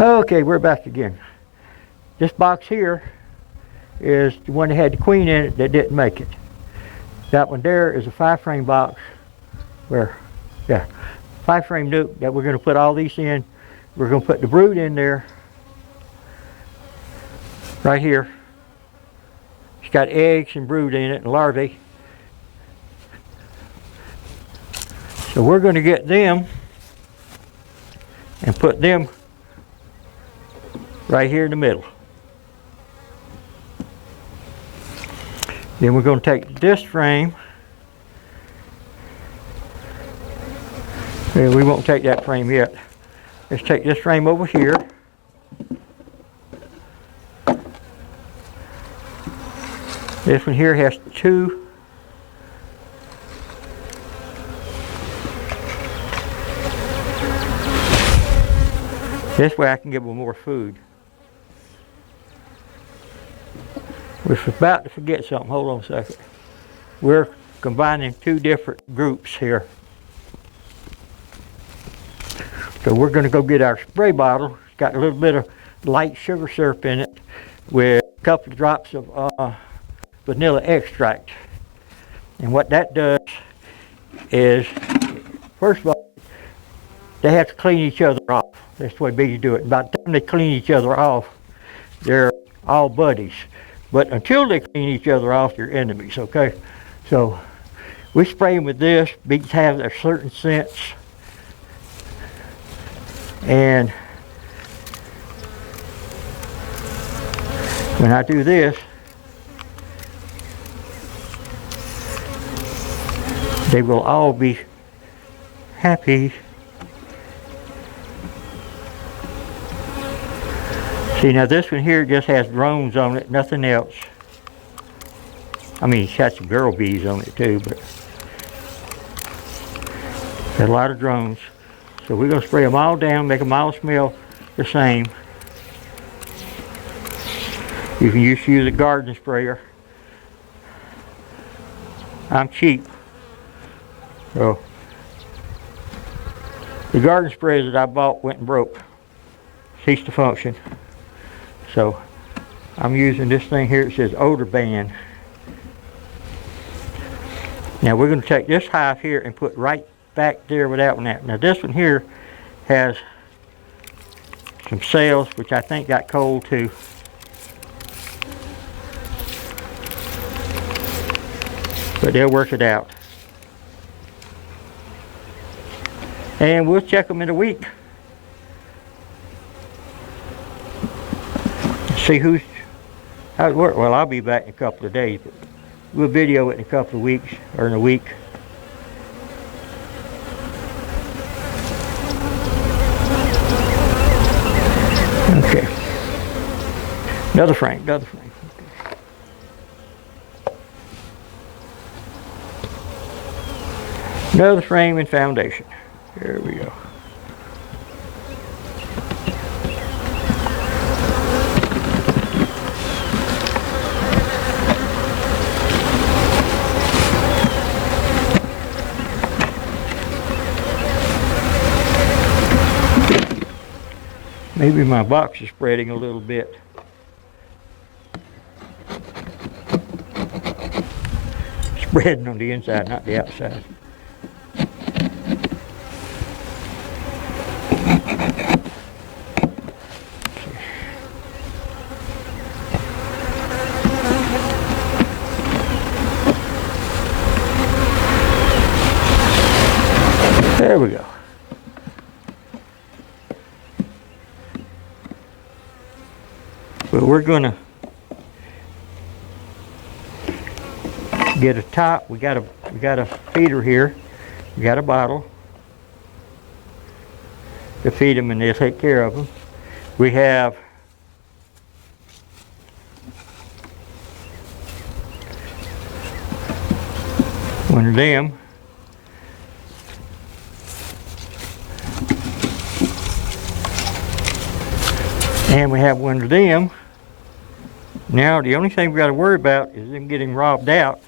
Okay, we're back again. This box here is the one that had the queen in it that didn't make it. That one there is a 5-frame box where, yeah, 5-frame nuke that we're going to put all these in. We're going to put the brood in there, right here. It's got eggs and brood in it and larvae. So we're going to get them and put them right here in the middle. Then we're going to take this frame. Yeah, we won't take that frame yet. Let's take this frame over here. This one here has 2. This way I can give them more food. We're about to forget something. Hold on a second. We're combining 2 different groups here. So we're going to go get our spray bottle. It's got a little bit of light sugar syrup in it with a couple of drops of vanilla extract. And what that does is, first of all, they have to clean each other off. That's the way bees do it. By the time they clean each other off, they're all buddies. But until they clean each other off, they're enemies, okay? So we spray them with this. Bees have their certain scents. And when I do this, they will all be happy. See, now this one here just has drones on it, nothing else. I mean, it's got some girl bees on it too, but there's a lot of drones. So we're going to spray them all down, make them all smell the same. You can just use a garden sprayer. I'm cheap. So the garden sprayer that I bought went and broke. Ceased to function. So I'm using this thing here. It says odor ban. Now we're going to take this hive here and put right back there with that one at. Now this one here has some cells which I think got cold too. But they'll work it out. And we'll check them in a week. See how it works. Well, I'll be back in a couple of days, but we'll video it in a couple of weeks, or in a week. Okay. Another frame, another frame. Okay. Another frame and foundation. There we go. Maybe my box is spreading a little bit. Spreading on the inside, not the outside. There we go. But we're going to get a top. We got a feeder here. We got a bottle to feed them, and they'll take care of them. We have one of them. And we have one of them. Now the only thing we got to worry about is them getting robbed out.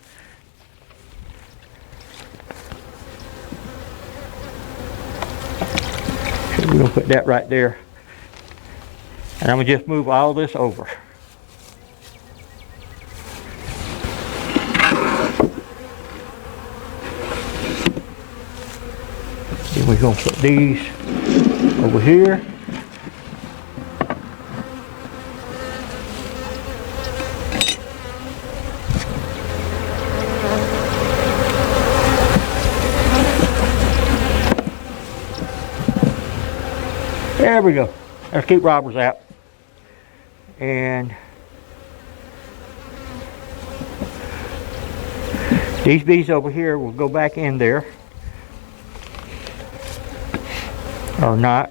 So we're going to put that right there. And I'm going to just move all this over. Then we're going to put these over here. There we go. Let's keep robbers out. And these bees over here will go back in there. Or not.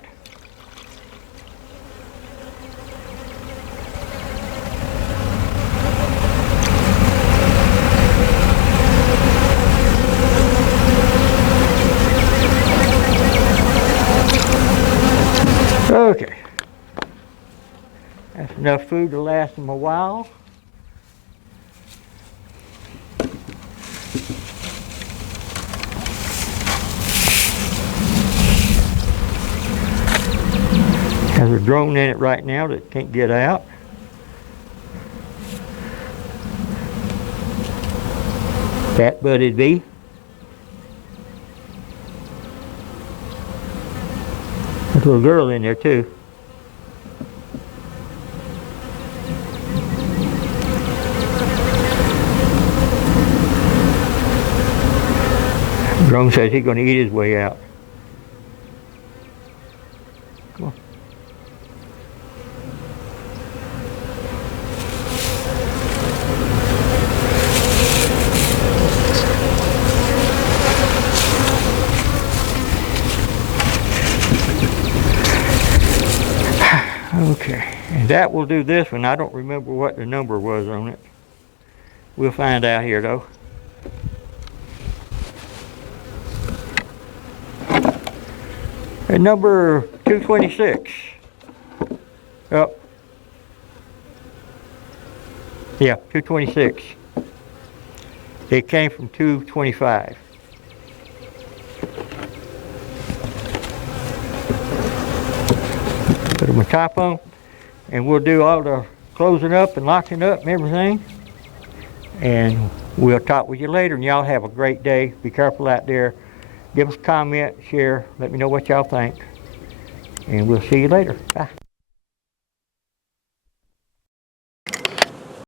Okay. That's enough food to last them a while. There's a drone in it right now that can't get out. Fat-butted bee. There's a little girl in there too. Drone says he's going to eat his way out. Come on. Okay, and that will do this one. I don't remember what the number was on it. We'll find out here though. And number 226. Oh. Yeah, 226. It came from 225. Put them on top on, and we'll do all the closing up and locking up and everything. And we'll talk with you later, and y'all have a great day. Be careful out there. Give us a comment, share, let me know what y'all think. And we'll see you later. Bye.